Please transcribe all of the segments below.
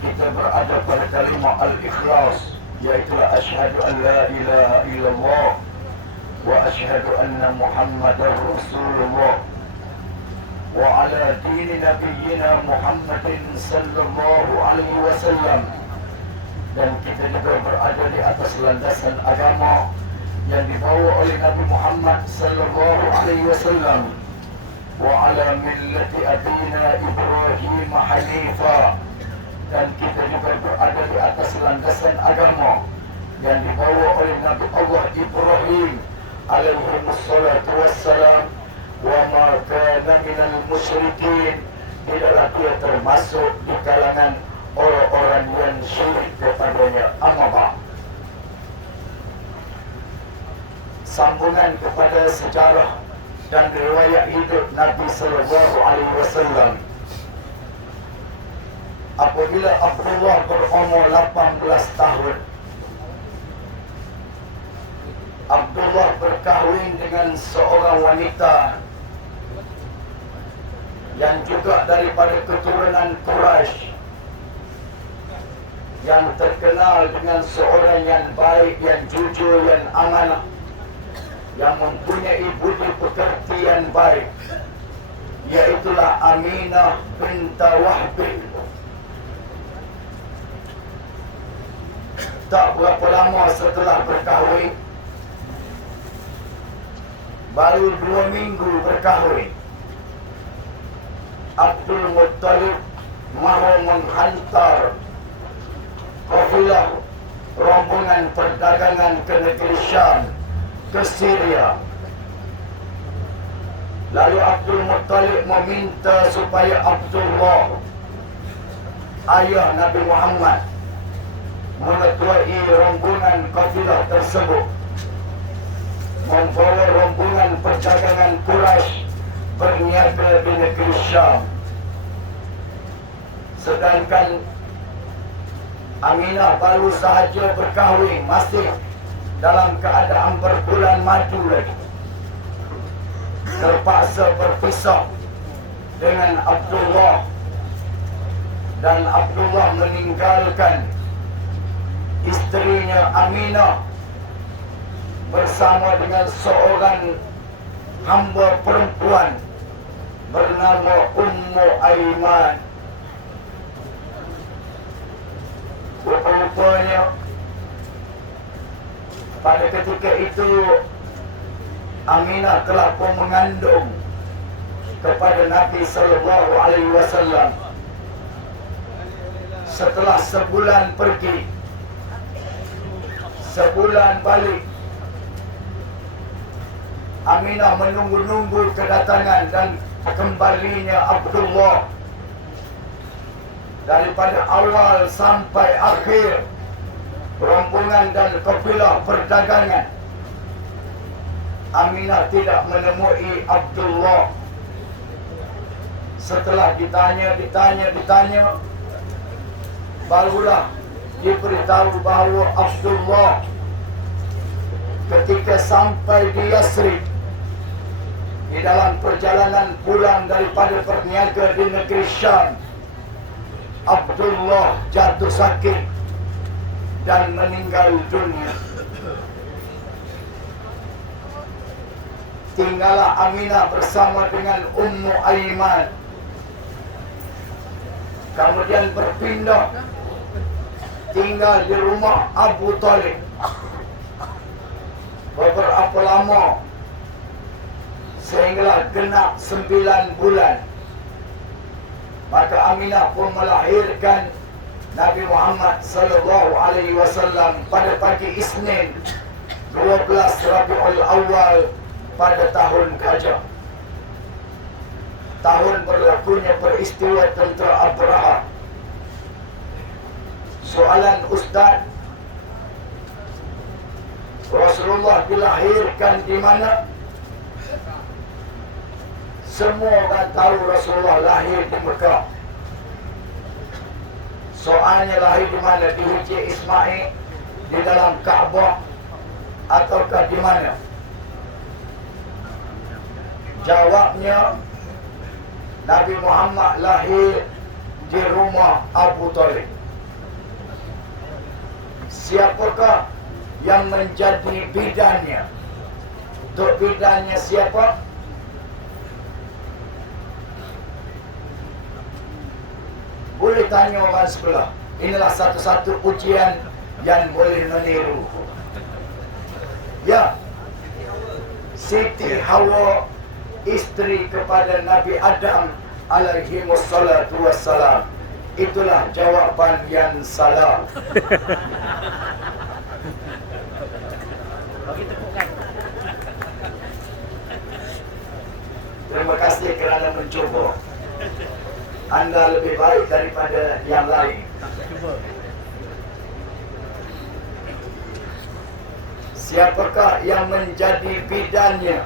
kita berada pada kalimah al-ikhlas, yaitu asyhadu an la ilaha illallah wa asyhadu anna muhammadar rasulullah wa ala dini nabiyyina Muhammadin sallallahu alaihi wasallam. Dan kita juga berada di atas landasan agama yang dibawa oleh Nabi Muhammad sallallahu alaihi wasallam, wa ala millati abina Ibrahim hanifa. Dan kita juga berada di atas landasan agama yang dibawa oleh Nabi Allah Ibrahim alaihi wassalatu wassalam, wa ma kana minal musyrikin. Tidaklah dia termasuk di kalangan orang-orang yang syirik kepadanya. Amma ba'd. Sambungan kepada sejarah dan riwayat hidup Nabi sallallahu alaihi wasallam. Apabila Abdullah berumur 18 tahun, Abdullah berkahwin dengan seorang wanita yang juga daripada keturunan Quraisy, yang terkenal dengan seorang yang baik, yang jujur, yang amanah, yang mempunyai budi pekerti yang baik, yaitulah Aminah binti Wahb. Tak berapa lama setelah berkahwin, baru 2 minggu berkahwin, Abdul Muttalib mahu menghantar kafilah rombongan perdagangan ke negeri Syam, ke Syria. Lalu Abdul Muttalib meminta supaya Abdullah, ayah Nabi Muhammad, mengetuai rombongan kafilah tersebut, membawa rombongan perdagangan Quraisy berniaga di negeri Syam. Sedangkan Aminah baru sahaja berkahwin, masih dalam keadaan berbulan madu lagi, terpaksa berpisah dengan Abdullah, dan Abdullah meninggalkan isterinya Aminah bersama dengan seorang hamba perempuan bernama Ummu Aiman. Rupanya pada ketika itu Aminah telah pun mengandung kepada Nabi sallallahu alaihi wasallam. Setelah sebulan pergi, sebulan balik, Aminah menunggu-nunggu kedatangan dan kembalinya Abdullah. Daripada awal sampai akhir rombongan dan kafilah perdagangan, Aminah tidak menemui Abdullah. Setelah ditanya, barulah diberitahu bahawa Abdullah ketika sampai di Yasrib, di dalam perjalanan pulang daripada berniaga di negeri Syam, Abdullah jatuh sakit dan meninggal dunia. Tinggallah Aminah bersama dengan Ummu Aiman. Kemudian berpindah tinggal di rumah Abu Talib beberapa lama, sehinggalah genap 9 bulan. Maka Aminah pun melahirkan Nabi Muhammad sallallahu alaihi wasallam pada pagi Isnin 12 Rabiul Awal pada tahun Gajah, tahun berlakunya peristiwa tentera Abraha. Soalan Ustaz, Rasulullah dilahirkan di mana? Semua orang tahu Rasulullah lahir di Mekah. Soalnya lahir di mana? Di Hijri Ismail, di dalam Kaabah, ataukah di mana? Jawabnya, Nabi Muhammad lahir di rumah Abu Talib. siapakah yang menjadi bidannya? Tok bidannya siapa? Boleh tanya orang sebelah. Inilah satu-satu ujian yang boleh meniru. Ya, Siti Hawa, isteri kepada Nabi Adam alaihi wassalatu wassalam. Itulah jawapan yang salah. Terima kasih kerana mencuba. Anda lebih baik daripada yang lain. Siapakah yang menjadi bidannya?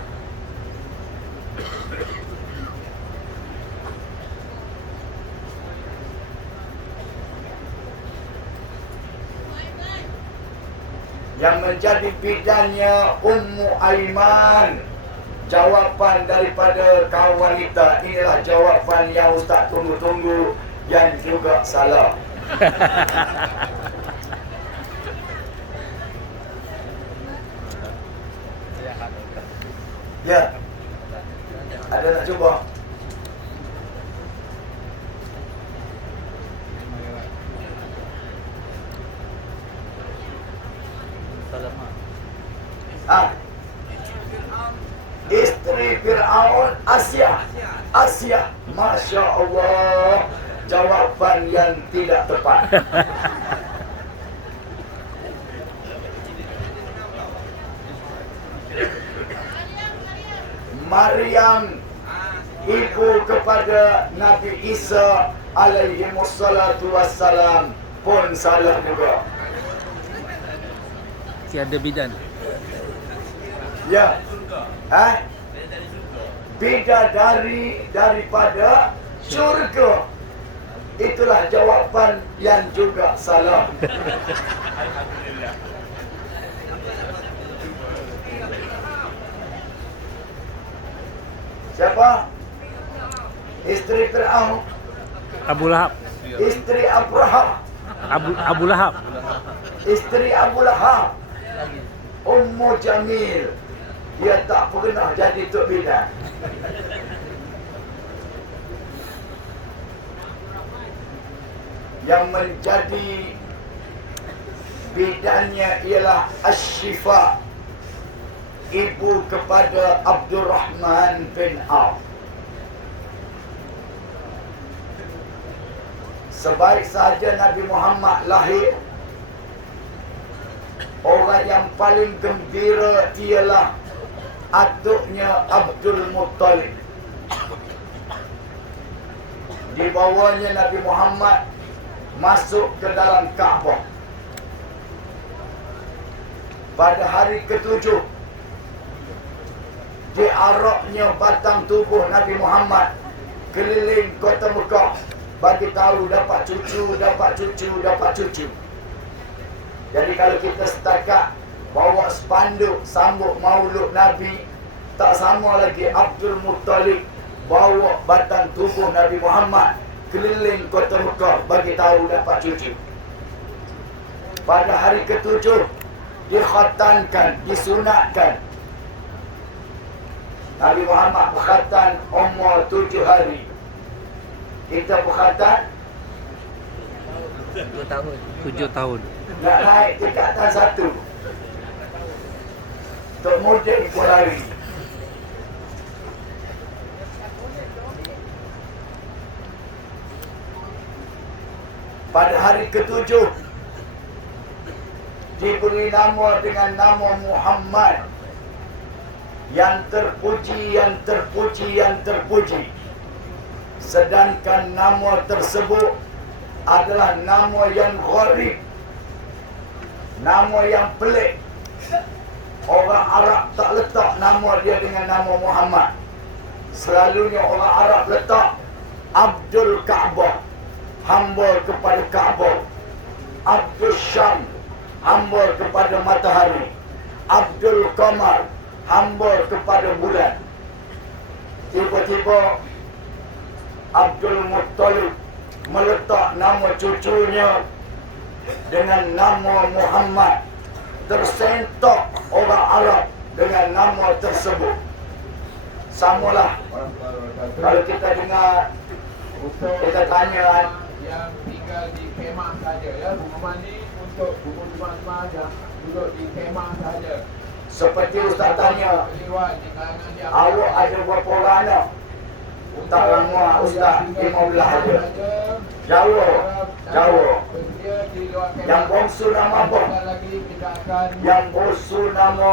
Yang menjadi bidannya Ummu Aiman. Jawapan daripada kaum wanita. Inilah jawapan yang Ustaz tunggu-tunggu, yang juga salah. Ya, ada nak cuba? Isteri Fir'aun Asia. Masya Allah, jawapan yang tidak tepat. Maryam, ibu kepada Nabi Isa alaihi wassalatu wassalam, pun salah juga. Tiada bidan. Ya. Bidadari daripada syurga. Itulah jawapan yang juga salah. Siapa? Isteri Fir'aun. Abu Lahab. Isteri Abraham. Abu Lahab. Isteri Abu Lahab. Ummu Jamil. Dia tak pernah jadi tok bidan. Yang menjadi bidannya ialah Asy-Syifa, ibu kepada Abdurrahman bin Auf. Sebaik sahaja Nabi Muhammad lahir, orang yang paling gembira ialah atuknya Abdul Muttalib. Dibawanya Nabi Muhammad masuk ke dalam Kaabah. Pada hari ke-7, diaraknya batang tubuh Nabi Muhammad keliling kota Mekah, bagi tahu dapat cucu, dapat cucu, dapat cucu. Jadi kalau kita setakat bawa spanduk sambut maulud Nabi, tak sama lagi Abdul Muttalib bawa batang tubuh Nabi Muhammad keliling kota Mekah, bagi tahu dapat cucu. Pada hari ke-7 dikhatankan, disunatkan. Nabi Muhammad berkhatan umur 7 hari. Kita berkhatan 7 tahun. nak naik tingkatan 1. Tok mudik ikut lari. Pada hari ke-7 diberi nama dengan nama Muhammad, yang terpuji, yang terpuji, yang terpuji. Sedangkan nama tersebut adalah nama yang gharib, nama yang pelik. Orang Arab tak letak nama dia dengan nama Muhammad. Selalunya orang Arab letak Abdul Ka'bah, hamba kepada Ka'bah. Abdul Syam, hamba kepada matahari. Abdul Qamar, hamba kepada bulan. Tiba-tiba Abdul Muttalib meletak nama cucunya dengan nama Muhammad, tersentok orang Arab dengan nama tersebut. Samalah kalau kita dengar, kita tanya yang tinggal di kemah saja, ya, rumah mandi untuk rumah saja, duduk di kemah saja. seperti Ustaz tanya, Lewat di kalangan dia. awak ada berapa orang anak? Tak lama Ustaz, 15 aja. Jauh. Yang bongsu nama apa? Yang bongsu nama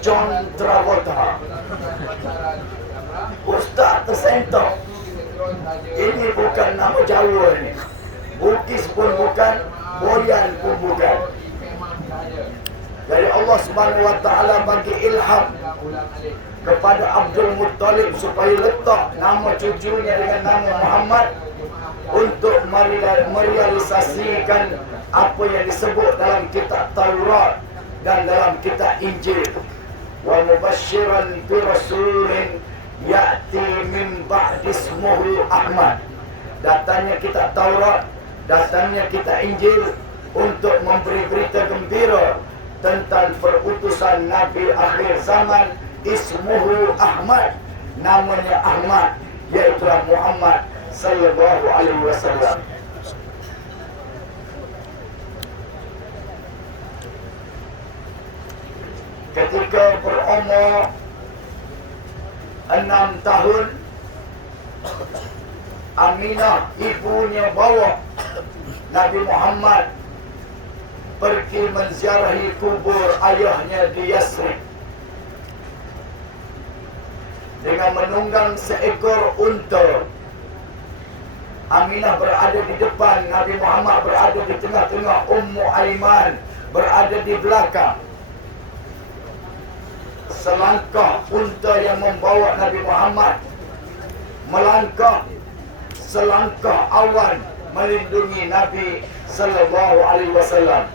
John Travolta. Ustaz tersentak. Ini bukan nama Jawa ni. Bugis pun bukan, Boyan pun bukan. Jadi Allah Subhanahu Wa Taala bagi ilham kepada Abdul Muttalib supaya letak nama cucunya dengan nama Muhammad untuk merealisasikan apa yang disebut dalam kitab Taurat dan dalam kitab Injil. Wa mubasysyiran bi rasulin ya'ti min ba'di ismuhu Ahmad. Datangnya kitab Taurat, datangnya kitab Injil untuk memberi berita gembira tentang perutusan Nabi akhir zaman, ismuhu Ahmad, namanya Ahmad, iaitu Muhammad sallallahu alaihi wasallam. Ketika berumur 6 tahun, Aminah ibunya bawa Nabi Muhammad pergi menziarahi kubur ayahnya di Yasrib dengan menunggang seekor unta. Aminah berada di depan, Nabi Muhammad berada di tengah-tengah, Ummu Aiman berada di belakang. Selangkah unta yang membawa Nabi Muhammad melangkah, selangkah awan melindungi Nabi sallallahu alaihi wasallam.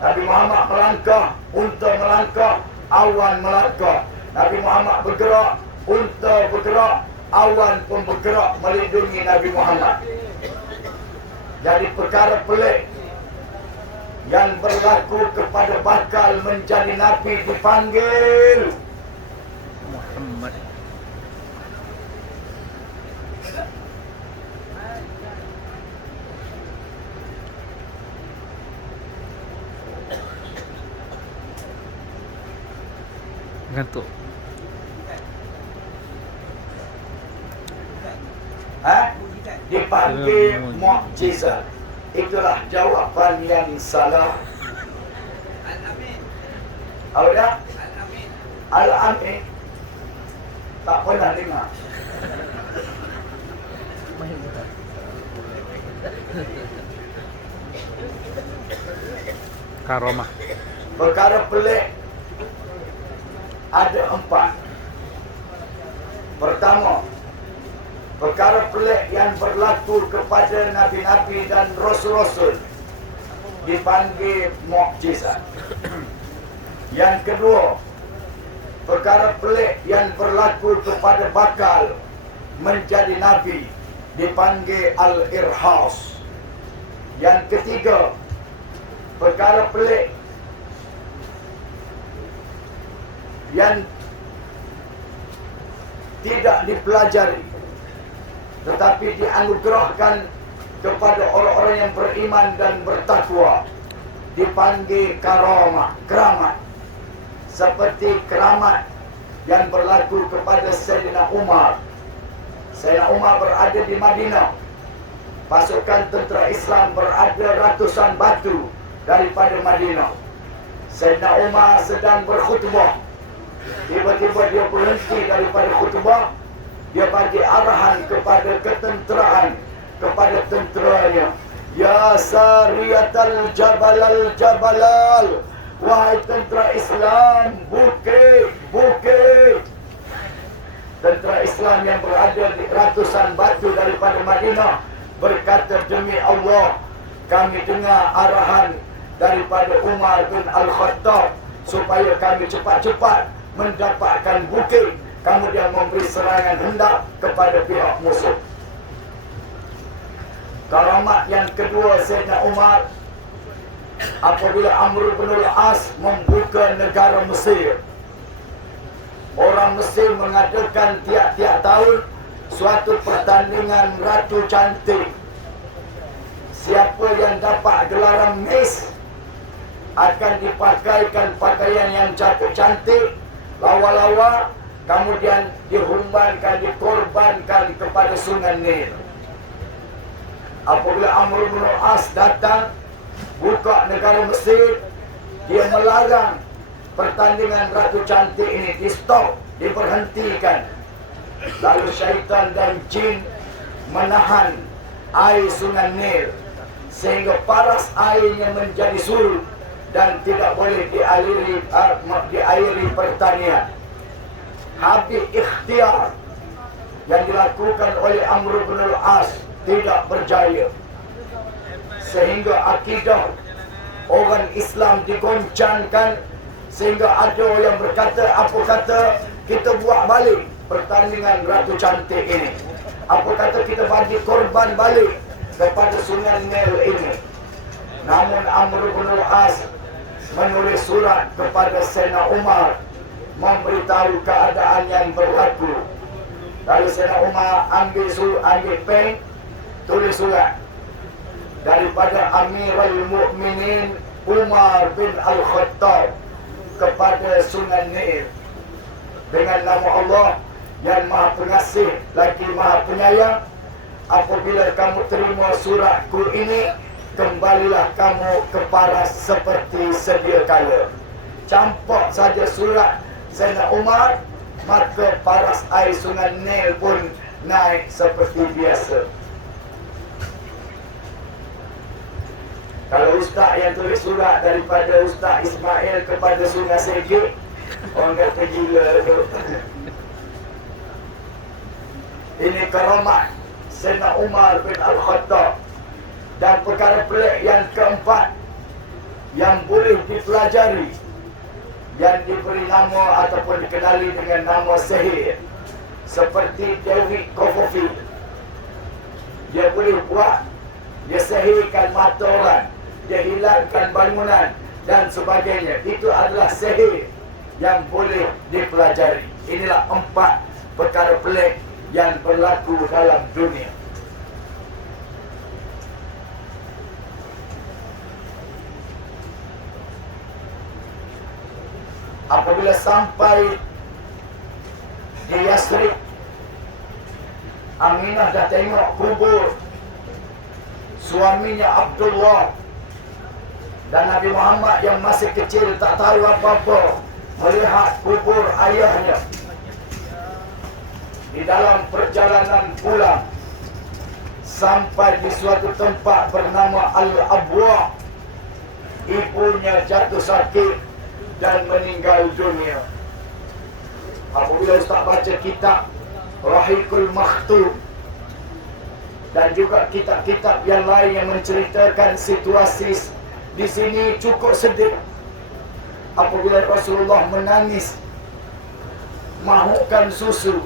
Nabi Muhammad melangkah, unta melangkah, awan melangkah. Nabi Muhammad bergerak, unta bergerak, awan pun bergerak melindungi Nabi Muhammad. Jadi perkara pelik yang berlaku kepada bakal menjadi Nabi dipanggil Muhammad. Ngantuk. Dipanggil mukjizat. Itulah jawapan yang salah. Apa dia? Al-Amin. Tak pernah dengar. Karomah. Perkara pelik ada 4. Pertama, perkara pelik yang berlaku kepada nabi-nabi dan rasul-rasul dipanggil mukjizat. Yang kedua, perkara pelik yang berlaku kepada bakal menjadi nabi dipanggil al-irhas. Yang ketiga, perkara pelik yang tidak dipelajari tetapi dianugerahkan kepada orang-orang yang beriman dan bertakwa dipanggil keramat. Seperti keramat yang berlaku kepada Sayyidina Umar. Sayyidina Umar berada di Madinah. Pasukan tentera Islam berada ratusan batu daripada Madinah. Sayyidina Umar sedang berkhutbah. Tiba-tiba dia berhenti daripada khutbah. Dia bagi arahan kepada ketenteraan, kepada tenteranya. Ya Sariyatal Jabalal, wahai tentera Islam, bukit. Tentera Islam yang berada di ratusan batu daripada Madinah berkata, demi Allah, kami dengar arahan daripada Umar bin Al-Khattab supaya kami cepat-cepat mendapatkan bukit, kemudian memberi serangan hendak kepada pihak musuh. Karamat yang kedua Sayyidina Umar apabila Amr bin al-As membuka negara Mesir. Orang Mesir mengadakan tiap-tiap tahun suatu pertandingan ratu cantik. Siapa yang dapat gelaran Miss akan dipakaikan pakaian yang cantik-cantik, lawa-lawa, kemudian dihumbankan, dikorbankan kepada Sungai Nil. Apabila Amr bin al-As datang buka negara Mesir, dia melarang pertandingan ratu cantik ini, di stop, diberhentikan. Lalu syaitan dan jin menahan air Sungai Nil sehingga paras airnya menjadi surut dan tidak boleh diairi pertanian. Habis ikhtiar yang dilakukan oleh Amr bin al-As tidak berjaya, sehingga akidah orang Islam digoncangkan, sehingga ada yang berkata, apa kata kita buat balik pertandingan ratu cantik ini, apa kata kita bagi korban balik kepada Sungai Nil ini. Namun Amr bin al-As menulis surat kepada Sayyidina Umar memberitahu keadaan yang berlaku. Lalu Sayyidina Umar ambil pen, tulis surat daripada Amirul Mukminin Umar bin Al-Khattab kepada Sungai Nil, dengan nama Allah yang Maha Pengasih lagi Maha Penyayang. Apabila kamu terima suratku ini, kembalilah kamu ke paras seperti sedia kala. Campak saja surat Sayyidina Umar, maka paras air Sungai Nil pun naik seperti biasa. Kalau ustaz yang tulis surat daripada Ustaz Ismail kepada Sungai Segit, orang kata gila tu. Ini karamat Sayyidina Umar bin Al-Khattab. Dan perkara pelik yang keempat yang boleh dipelajari, yang diberi nama ataupun dikenali dengan nama sihir, seperti David Copperfield. Dia boleh buat, dia sihirkan mata orang, dia hilangkan bangunan dan sebagainya. Itu adalah sihir yang boleh dipelajari. Inilah 4 perkara pelik yang berlaku dalam dunia. Apabila sampai di Yasrib, Aminah dah tengok kubur suaminya Abdullah, dan Nabi Muhammad yang masih kecil tak tahu apa-apa melihat kubur ayahnya. Di dalam perjalanan pulang sampai di suatu tempat bernama Al-Abwa, ibunya jatuh sakit dan meninggal dunia. Apabila Ustaz baca kitab Rahiqul Makhtum dan juga kitab-kitab yang lain yang menceritakan situasi di sini, cukup sedih. Apabila Rasulullah menangis, mahukan susu,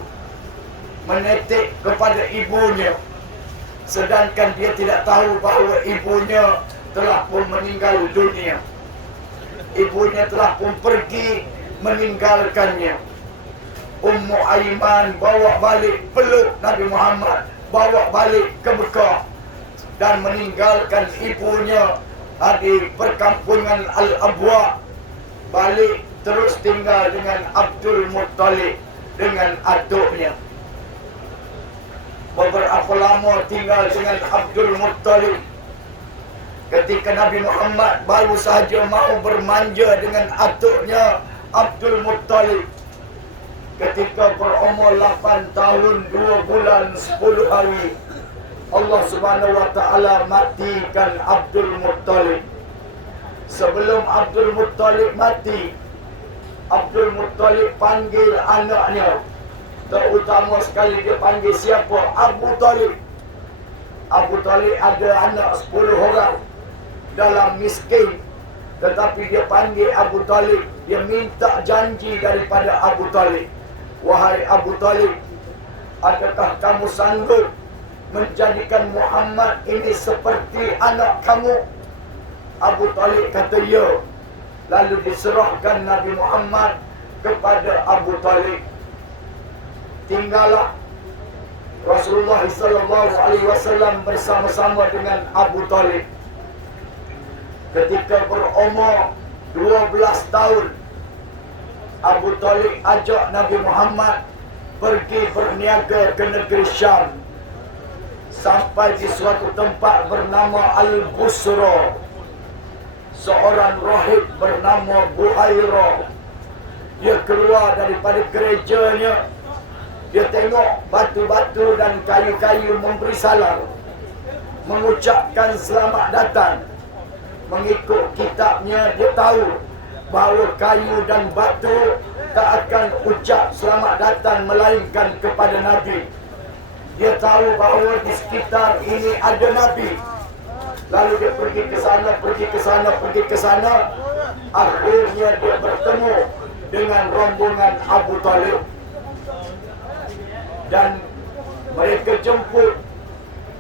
menetik kepada ibunya, sedangkan dia tidak tahu bahawa ibunya telah pun meninggal dunia. Ibunya telah pun pergi meninggalkannya. Ummu Aiman bawa balik, peluk Nabi Muhammad, bawa balik ke Mekah dan meninggalkan ibunya di perkampungan Al-Abwa, balik terus tinggal dengan Abdul Muttalib, dengan atuknya. Beberapa lama tinggal dengan Abdul Muttalib. Ketika Nabi Muhammad baru sahaja mahu bermanja dengan atuknya Abdul Muttalib, ketika berumur 8 tahun 2 bulan 10 hari, Allah Subhanahu wa taala matikan Abdul Muttalib. Sebelum Abdul Muttalib mati, Abdul Muttalib panggil anaknya, terutama sekali dia panggil siapa? Abu Talib. Abu Talib ada anak 10 orang dalam miskin, tetapi dia panggil Abu Talib. Dia minta janji daripada Abu Talib, wahai Abu Talib, adakah kamu sanggup menjadikan Muhammad ini seperti anak kamu? Abu Talib kata ya. Lalu diserahkan Nabi Muhammad kepada Abu Talib. Tinggallah Rasulullah SAW bersama-sama dengan Abu Talib. Ketika berumur 12 tahun, Abu Talib ajak Nabi Muhammad pergi berniaga ke negeri Syam. Sampai di suatu tempat bernama Al-Busra. Seorang rahib bernama Buhairah, dia keluar daripada gerejanya. Dia tengok batu-batu dan kayu-kayu memberi salam, mengucapkan selamat datang. Mengikut kitabnya, dia tahu bahawa kayu dan batu tak akan ucap selamat datang melainkan kepada Nabi. Dia tahu bahawa di sekitar ini ada Nabi. Lalu dia pergi ke sana, pergi ke sana, pergi ke sana. Akhirnya dia bertemu dengan rombongan Abu Talib. Dan mereka jemput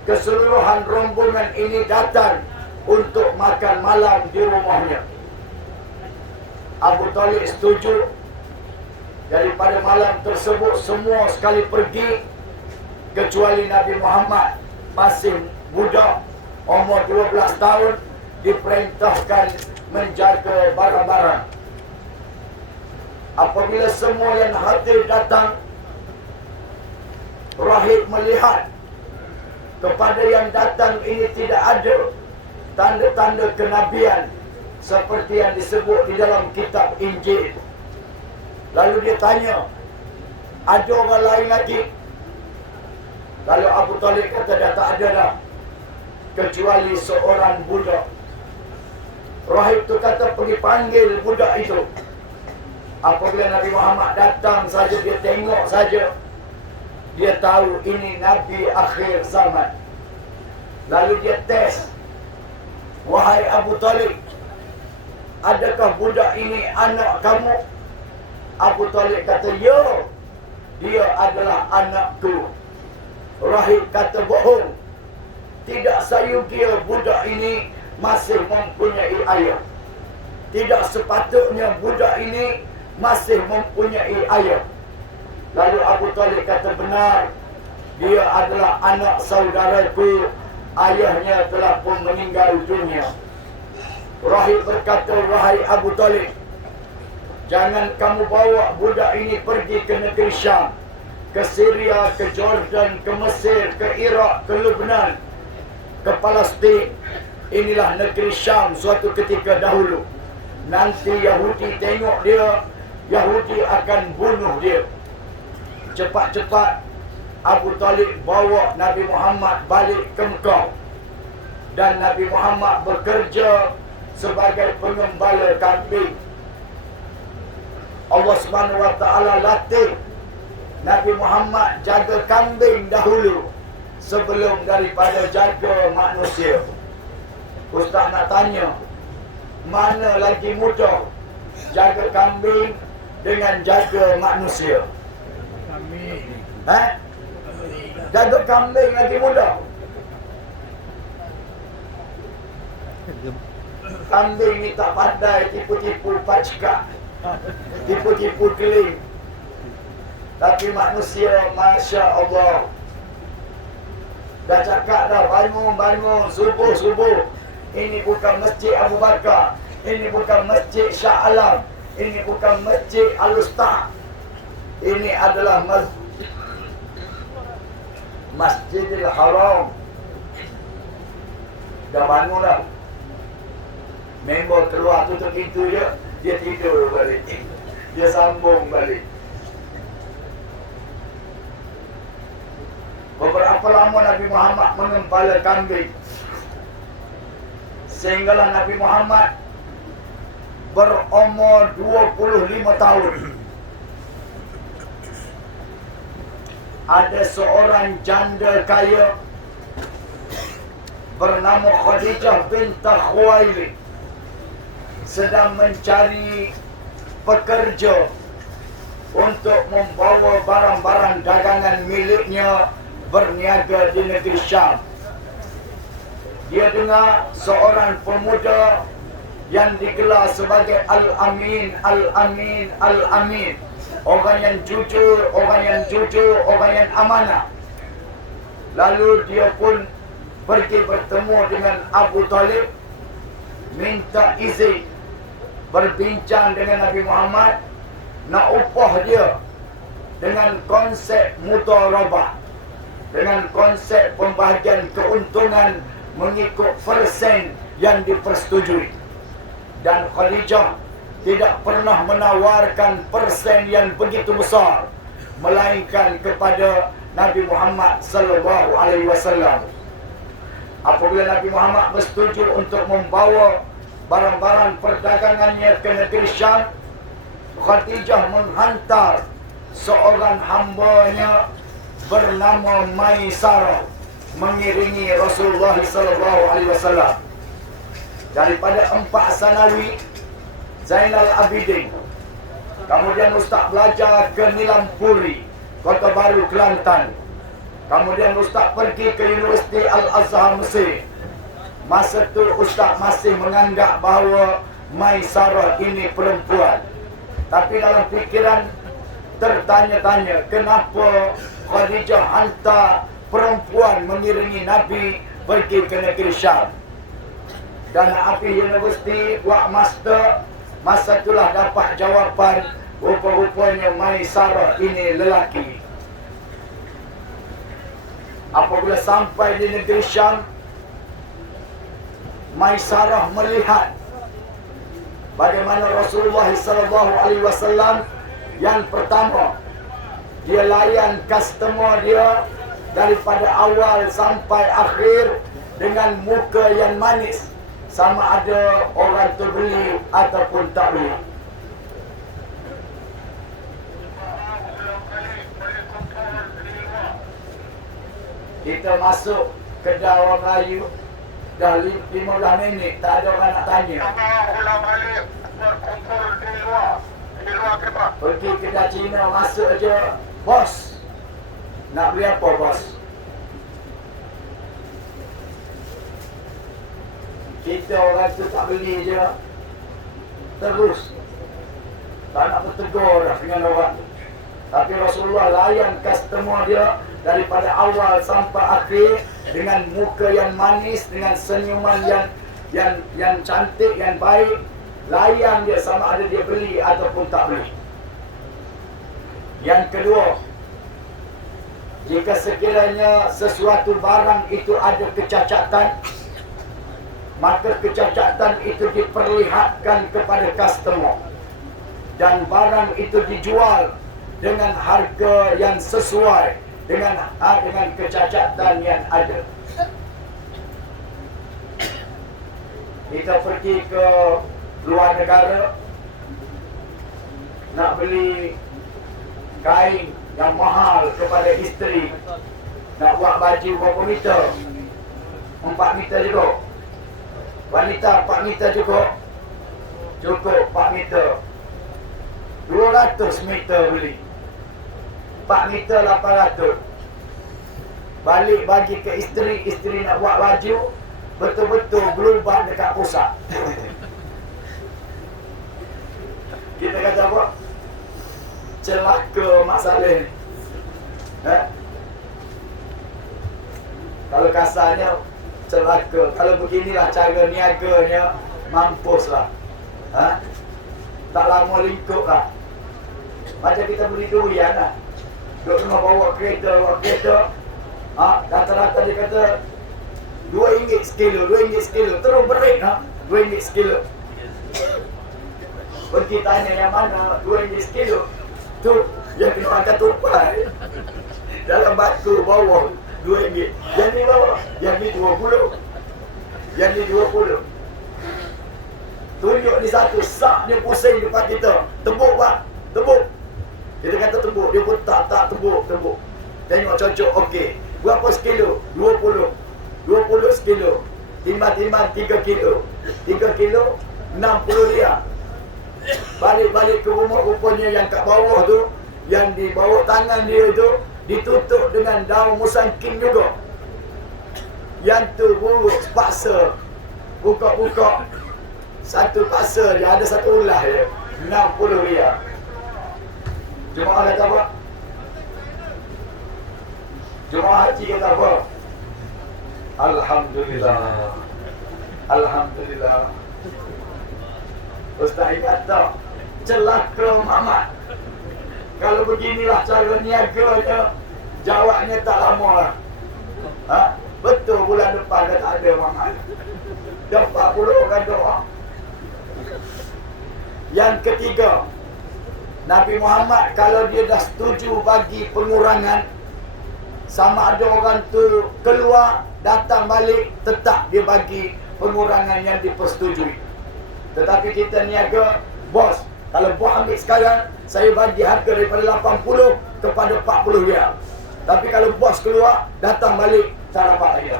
keseluruhan rombongan ini datang untuk makan malam di rumahnya. Abu Talib setuju. Daripada malam tersebut semua sekali pergi, kecuali Nabi Muhammad masih budak, umur 12 tahun, diperintahkan menjaga barang-barang. Apabila semua yang hadir datang, rahib melihat kepada yang datang ini tidak ada tanda-tanda kenabian seperti yang disebut di dalam kitab Injil. Lalu dia tanya, ada orang lain lagi? Lalu Abu Talib kata, dah tak ada dah, kecuali seorang budak. Rahib tu kata, pergi panggil budak itu. Apabila Nabi Muhammad datang saja, dia tengok saja, dia tahu ini Nabi akhir zaman. Lalu dia test, wahai Abu Talib, adakah budak ini anak kamu? Abu Talib kata, ya, dia adalah anakku. Rahib kata, bohong. Tidak sayugia budak ini masih mempunyai ayah. Tidak sepatutnya budak ini masih mempunyai ayah. Lalu Abu Talib kata, benar, dia adalah anak saudaraku. Ayahnya telah pun meninggal dunia. Rahib berkata, wahai Abu Talib, jangan kamu bawa budak ini pergi ke negeri Syam, ke Syria, ke Jordan, ke Mesir, ke Iraq, ke Lebanon, ke Palestin. Inilah negeri Syam suatu ketika dahulu. Nanti Yahudi tengok dia, Yahudi akan bunuh dia. Cepat-cepat Abu Talib bawa Nabi Muhammad balik ke Mekah. Dan Nabi Muhammad bekerja sebagai pengembala kambing. Allah Subhanahu Wa Taala latih Nabi Muhammad jaga kambing dahulu sebelum daripada jaga manusia. Ustaz nak tanya, mana lagi mudah, jaga kambing dengan jaga manusia? Jaga kambing lagi mudah. Kambing ni tak pandai tipu-tipu pacikak, tipu-tipu keling. Tapi manusia, Masya Allah, dah cakap dah, bangun, subuh. Ini bukan masjid Abu Bakar, ini bukan masjid Shah Alam, ini bukan masjid Al-Ustaz. Ini adalah Masjidil Haram. Dah bangun dah. Member keluar tutup pintu dia tidur balik. Dia sambung balik. Beberapa lama Nabi Muhammad mengembala kambing, sehinggalah Nabi Muhammad berumur 25 tahun. Ada seorang janda kaya bernama Khadijah bintah Khuwailid sedang mencari pekerja untuk membawa barang-barang dagangan miliknya berniaga di negeri Syam. dia dengar seorang pemuda yang digelar sebagai Al-Amin, Al-Amin, Al-Amin. Orang yang jujur, orang yang jujur, orang yang amanah. Lalu dia pun pergi bertemu dengan Abu Talib, minta izin berbincang dengan Nabi Muhammad, nak upah dia dengan konsep mudharabah, dengan konsep pembahagian keuntungan mengikut persen yang dipersetujui. Dan Khadijah tidak pernah menawarkan persen yang begitu besar, melainkan kepada Nabi Muhammad sallallahu alaihi wasallam. Apabila Nabi Muhammad bersetuju untuk membawa barang-barang perdagangannya ke negeri Syam, Khadijah menghantar seorang hambanya bernama Maisarah mengiringi Rasulullah sallallahu alaihi wasallam. Daripada 4 sanawi Zainal Abidin, kemudian ustaz belajar ke Nilampuri, Kota Baru, Kelantan. Kemudian ustaz pergi ke Universiti Al-Azhar, Mesir. Masa tu ustaz masih menganggap bahawa Maisarah ini perempuan. Tapi dalam fikiran tertanya-tanya, kenapa Khadijah hantar perempuan mengiringi Nabi pergi ke negeri Syam. Dan api universiti buat master, masa itulah dapat jawapan, rupa-rupanya Maisarah ini lelaki. Apabila sampai di negeri Syam, Maisarah melihat bagaimana Rasulullah sallallahu alaihi wasallam yang pertama dia layan customer dia daripada awal sampai akhir dengan muka yang manis, sama ada orang tu beli ataupun tak beli. Kita masuk kedai orang Melayu dah 15 minit, tak ada orang nak tanya. Pergi kedai Cina, masuk aja, bos, nak beli apa bos? Kita orang tu tak beli je, terus tak nak bertegur dah dengan orang. Tapi Rasulullah layan customer dia daripada awal sampai akhir dengan muka yang manis, dengan senyuman yang cantik, yang baik. Layan dia sama ada dia beli ataupun tak beli. Yang kedua, jika sekiranya sesuatu barang itu ada kecacatan, maka kecacatan itu diperlihatkan kepada customer dan barang itu dijual dengan harga yang sesuai dengan kecacatan yang ada. Kita pergi ke luar negara nak beli kain yang mahal kepada isteri, nak buat baju berapa meter? 4 meter juga. Wanita 4 meter cukup? Cukup 4 meter. 200 meter beli. 4 meter 800. Balik bagi ke isteri, isteri nak buat baju, betul-betul berubah dekat pusat. Kita kata apa? Celaka masalah ni. Kalau kasarnya celaka. Kalau beginilah cara niaganya, mampuslah. Tak lama lingkup lah. Macam kita beli durian lah. Duk rumah bawa kereta. Rata-rata dia kata RM2 sekilo, RM2 sekilo. Terus berit RM2 sekilo. Pergi tanya yang mana RM2 sekilo. Tu yang kena makan tupai. Dalam batu bawah RM2. Yang ni bawah, yang ni 20. Yang ni 20. Tunjuk ni satu, sak dia pusing depan kita. Tebuk bang, tebuk. Kita kata tebuk, dia pun tak tebuk. Tengok cocok, okey. Berapa sekilo? 20. 20 sekilo. Timbang-timbang 3 kilo. 3 kilo, 60 dia. Balik-balik ke rumah, rupanya yang kat bawah tu, yang di bawah tangan dia tu, ditutup dengan daun musangking juga. Yang tu buruk paksa. Buka-buka. Satu paksa je, ada satu ulah je. 60 riyal. Jemaah kata apa? Jemaah haji kata apa? Alhamdulillah. Alhamdulillah. Ustaz ingat tak? Celaka Muhammad. Kalau beginilah cara niaganya, jawabnya tak lama lah. Ha? Betul bulan depan dah tak ada Muhammad. Dah 40 orang doa. Yang ketiga, Nabi Muhammad kalau dia dah setuju bagi pengurangan, sama ada orang tu keluar, datang balik, tetap dia bagi pengurangan yang dipersetujui. Tetapi kita niaga, bos, kalau bos ambil sekarang, saya bagi harga daripada 80 kepada 40 riyal. Tapi kalau bos keluar, datang balik, tak dapat lagi.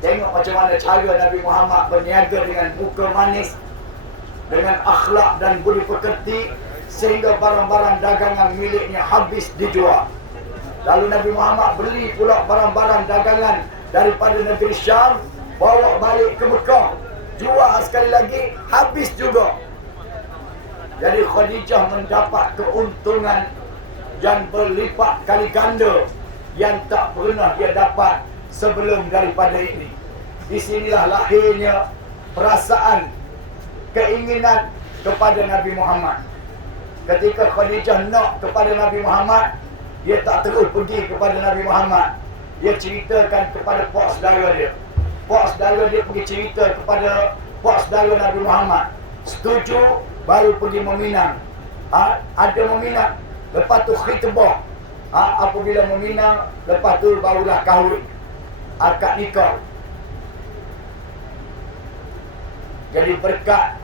Tengok macam mana cara Nabi Muhammad berniaga dengan muka manis, dengan akhlak dan budi pekerti, sehingga barang-barang dagangan miliknya habis dijual. Lalu Nabi Muhammad beli pula barang-barang dagangan daripada negeri Syam, bawa balik ke Mekah, jual sekali lagi, habis juga. Jadi Khadijah mendapat keuntungan yang berlipat kali ganda yang tak pernah dia dapat sebelum daripada ini. Di sinilah lahirnya perasaan, keinginan kepada Nabi Muhammad. Ketika Khadijah nak kepada Nabi Muhammad, dia tak terus pergi kepada Nabi Muhammad. Dia ceritakan kepada pak saudara dia. Pak saudara dia pergi cerita kepada pak saudara Nabi Muhammad. Setuju, baru pergi meminang. Ada meminang, lepas tu khitbah. Apabila meminang, lepas tu barulah kahwin, akad nikah. Jadi berkat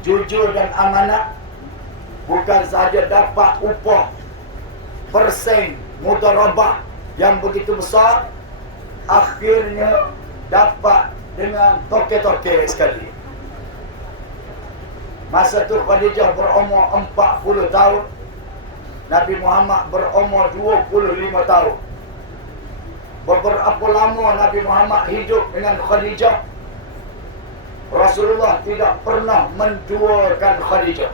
jujur dan amanah, bukan sahaja dapat upah persen mudharabah yang begitu besar, akhirnya dapat dengan toke-toke sekali. Masa tu Khadijah berumur 40 tahun, Nabi Muhammad berumur 25 tahun. Beberapa lama Nabi Muhammad hidup dengan Khadijah, Rasulullah tidak pernah menduakan Khadijah.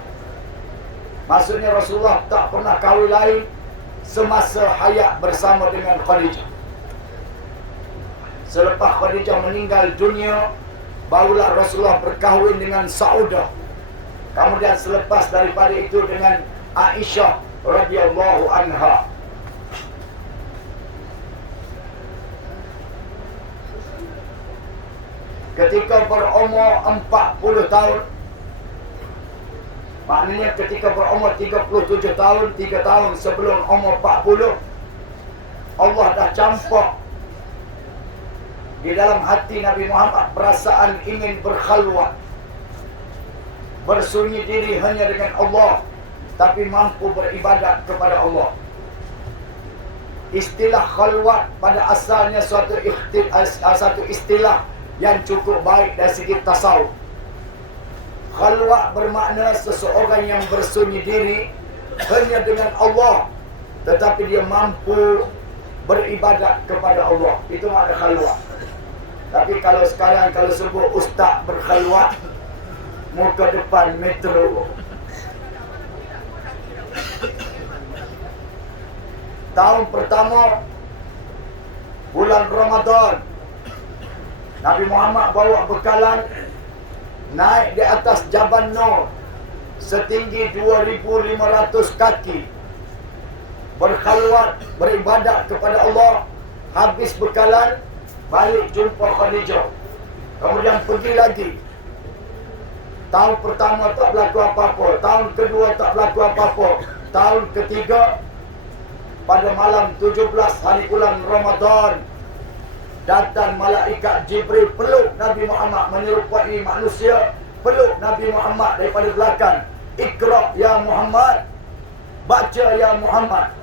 Maksudnya Rasulullah tak pernah kahwin lain semasa hayat bersama dengan Khadijah. Selepas Khadijah meninggal dunia, barulah Rasulullah berkahwin dengan Saudah. Kemudian selepas daripada itu dengan Aisyah radhiyallahu anha. Ketika berumur 40 tahun, maknanya ketika berumur 37 tahun, 3 tahun sebelum umur 40, Allah dah campak di dalam hati Nabi Muhammad perasaan ingin berkhalwat, bersunyi diri hanya dengan Allah, tapi mampu beribadat kepada Allah. Istilah khalwat pada asalnya satu istilah yang cukup baik dari segi tasawuf. Khalwat bermakna seseorang yang bersunyi diri hanya dengan Allah, tetapi dia mampu beribadat kepada Allah. Itu makna khalwat. Tapi kalau sekarang kalau sebut ustaz berkhalwat, muka depan metro. Tahun pertama bulan Ramadan, Nabi Muhammad bawa bekalan, naik di atas Jabal Nur setinggi 2,500 kaki, berkhalwat, beribadat kepada Allah. Habis bekalan, balik jumpa Khadijah, kemudian pergi lagi. Tahun pertama tak berlaku apa-apa, tahun kedua tak berlaku apa-apa, tahun ketiga pada malam 17 hari bulan Ramadan, datang malaikat Jibril peluk Nabi Muhammad, menyerupai manusia, peluk Nabi Muhammad daripada belakang. Iqra ya Muhammad, baca ya Muhammad.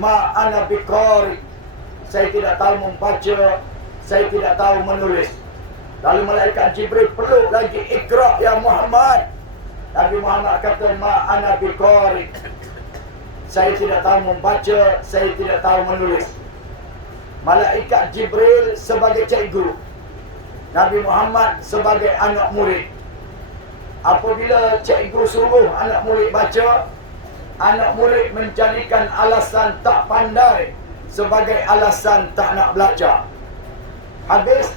Ma ana biqari, saya tidak tahu membaca, saya tidak tahu menulis. Lalu malaikat Jibril peluk lagi, Iqra ya Muhammad. Nabi Muhammad kata, ma ana biqari, saya tidak tahu membaca, saya tidak tahu menulis. Malaikat Jibril sebagai cikgu, Nabi Muhammad sebagai anak murid. Apabila cikgu suruh anak murid baca, anak murid menjadikan alasan tak pandai sebagai alasan tak nak belajar. Habis,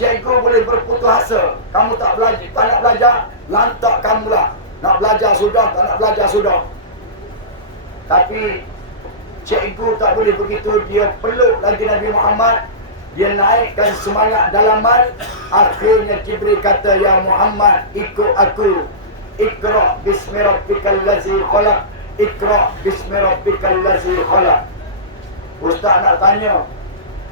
cikgu boleh berputus asa. Kamu tak nak belajar, lantak kamulah. Nak belajar sudah, tak nak belajar sudah. Tapi cikgu tak boleh begitu. Dia peluk lagi Nabi Muhammad. Dia naikkan semangat dalaman. Akhirnya Jibril kata, ya Muhammad, ikut aku. Iqra' bismi rabbikal ladzi khalaq. Iqra' bismi rabbikal ladzi khalaq. Ustaz nak tanya,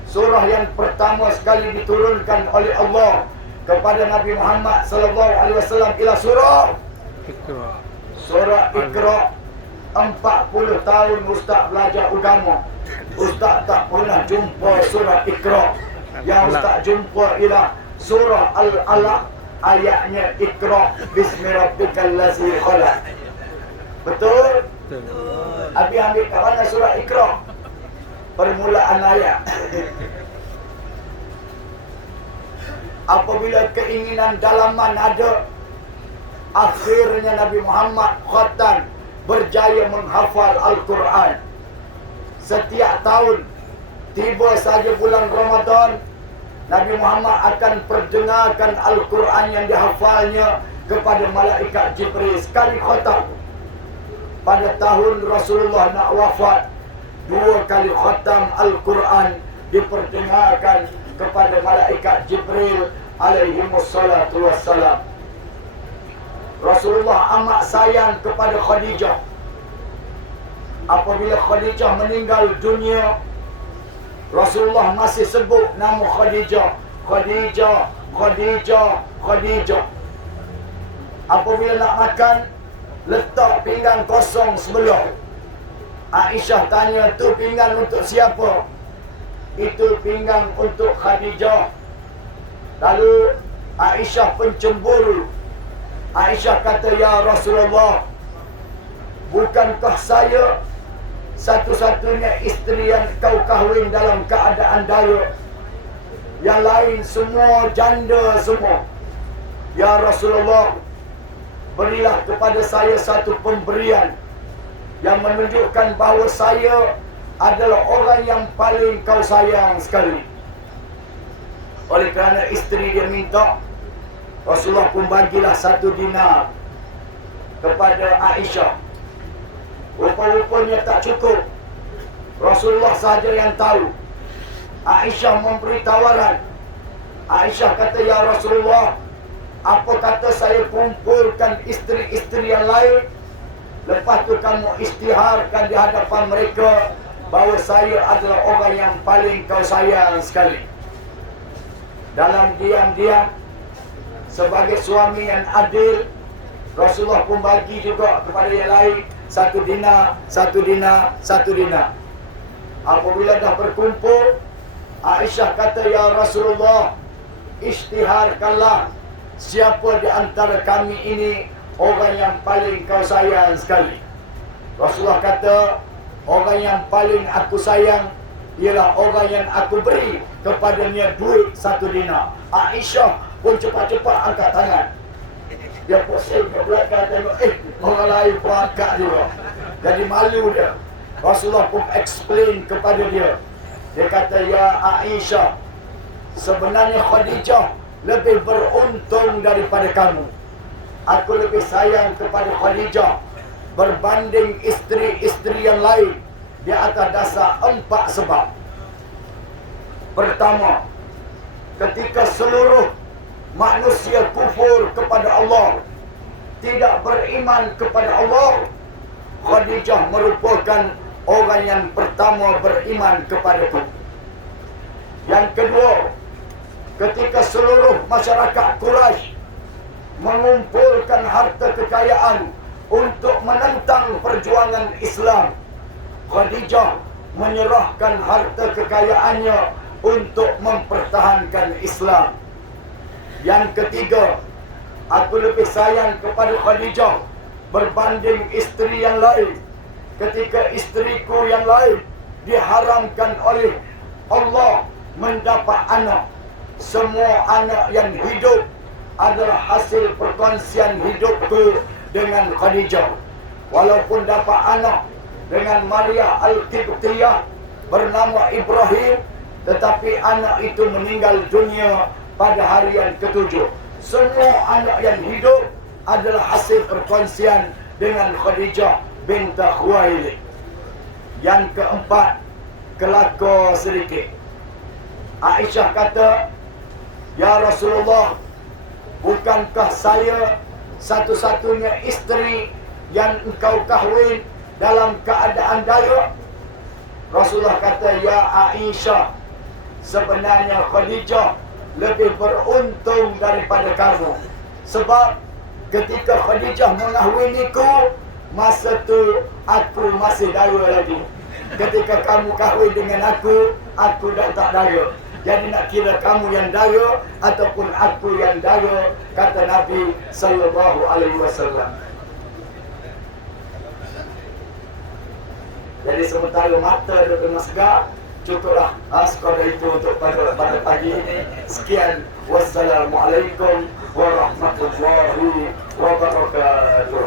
surah yang pertama sekali diturunkan oleh Allah kepada Nabi Muhammad sallallahu alaihi wasallam ialah surah Iqra. Surah Iqra'. 40 tahun Ustaz belajar agama, Ustaz tak pernah jumpa surah Iqra'. Yang Ustaz jumpa ialah surah Al-Alaq, ayatnya Iqra' bismi rabbikal ladzi khalaq. Betul? Betul. Abi ambil kat mana surah Iqra'? Permulaan ayat. Apabila keinginan dalaman ada, akhirnya Nabi Muhammad khatam, berjaya menghafal Al-Quran. Setiap tahun, tiba saja bulan Ramadan, Nabi Muhammad akan perdengarkan Al-Quran yang dihafalnya kepada malaikat Jibril. Sekali khatam. Pada tahun Rasulullah nak wafat, 2 kali khatam Al-Quran diperdengarkan kepada malaikat Jibril alaihi wassalatu wassalam. Rasulullah amat sayang kepada Khadijah. Apabila Khadijah meninggal dunia, Rasulullah masih sebut nama Khadijah. Khadijah, Khadijah, Khadijah. Apabila nak makan, letak pinggan kosong sebelah. Aisyah tanya, tu pinggan untuk siapa? Itu pinggan untuk Khadijah. Lalu Aisyah pencemburu. Aisyah kata, ya Rasulullah, bukankah saya satu-satunya isteri yang kau kahwin dalam keadaan daya? Yang lain semua janda semua. Ya Rasulullah, berilah kepada saya satu pemberian yang menunjukkan bahawa saya adalah orang yang paling kau sayang sekali. Oleh kerana isteri dia minta, Rasulullah pun bagilah 1 dinar kepada Aisyah. Rupa-rupanya tak cukup. Rasulullah sahaja yang tahu. Aisyah memberi tawaran. Aisyah kata, ya Rasulullah, apa kata saya kumpulkan isteri-isteri yang lain, lepas tu kamu istiharkan di hadapan mereka bahawa saya adalah orang yang paling kau sayang sekali. Dalam diam-diam, sebagai suami yang adil, Rasulullah pun bagi juga kepada yang lain 1 dinar, 1 dinar, 1 dinar. Apabila dah berkumpul, Aisyah kata, ya Rasulullah, isytiharkanlah siapa di antara kami ini orang yang paling kau sayang sekali. Rasulullah kata, orang yang paling aku sayang ialah orang yang aku beri kepadanya duit 1 dinar. Aisyah pun cepat-cepat angkat tangan. Dia pusing ke belakang tengok, orang lain pun angkat juga. Jadi malu dia. Rasulullah pun explain kepada dia. Dia kata, ya Aisyah, sebenarnya Khadijah lebih beruntung daripada kamu. Aku lebih sayang kepada Khadijah berbanding isteri-isteri yang lain di atas dasar 4 sebab. Pertama, ketika seluruh manusia kufur kepada Allah, tidak beriman kepada Allah, Khadijah merupakan orang yang pertama beriman kepadaku. Yang kedua, ketika seluruh masyarakat Quraisy mengumpulkan harta kekayaan untuk menentang perjuangan Islam, Khadijah menyerahkan harta kekayaannya untuk mempertahankan Islam. Yang ketiga, aku lebih sayang kepada Khadijah berbanding isteri yang lain. Ketika isteriku yang lain diharamkan oleh Allah mendapat anak. Semua anak yang hidup adalah hasil perkongsian hidupku dengan Khadijah. Walaupun dapat anak dengan Maria Al-Qibtiyah bernama Ibrahim, tetapi anak itu meninggal dunia pada hari yang ketujuh. Semua anak yang hidup adalah hasil perkongsian dengan Khadijah bint Khuwailid. Yang keempat, kelakar sedikit. Aisyah kata, "Ya Rasulullah, bukankah saya satu-satunya isteri yang engkau kahwin dalam keadaan daya?" Rasulullah kata, "Ya Aisyah, sebenarnya Khadijah lebih beruntung daripada kamu. Sebab ketika Khadijah mengahwiniku, masa tu aku masih daya lagi. Ketika kamu kahwin dengan aku dah tak daya. Jadi nak kira kamu yang daya ataupun aku yang daya," kata Nabi sallallahu alaihi wasallam. Jadi sementara mata dia kena segar, cukuplah sekadar itu untuk pada pagi ini. Sekian, wassalamualaikum warahmatullahi wabarakatuh.